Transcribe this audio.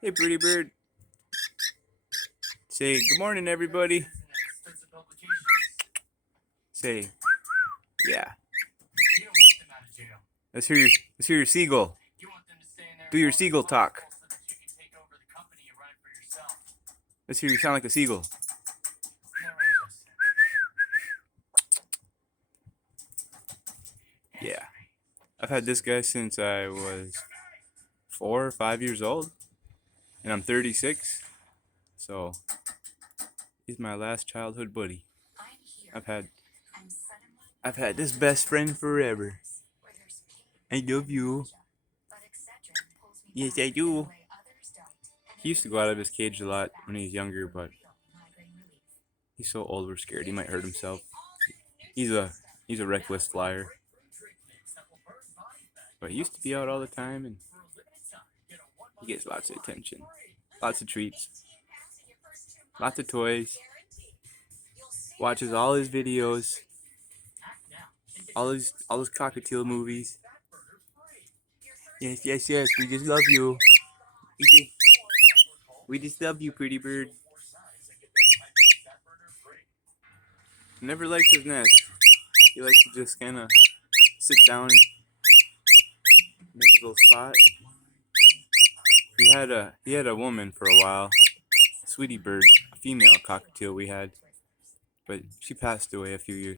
Hey, pretty bird. Say good morning, everybody. Say, yeah. Let's hear your seagull. Do your seagull talk. Let's hear you sound like a seagull. Yeah. I've had this guy since I was 4 or 5 years old, and I'm 36. So he's my last childhood buddy. I've had I've had this best friend forever. I love you. Yes, I do. He used to go out of his cage a lot when he was younger, but he's so old we're scared he might hurt himself. He's a he's a reckless flyer. But he used to be out all the time and he gets lots of attention. Lots of treats. Lots of toys. Watches all his videos. All his cockatiel movies. Yes, yes, yes. We just love you. We just love you, pretty bird. Never likes his nest. He likes to just kind of sit down and make his little spot. He had a woman for a while, Sweetie Bird, a female cockatiel we had, but she passed away a few years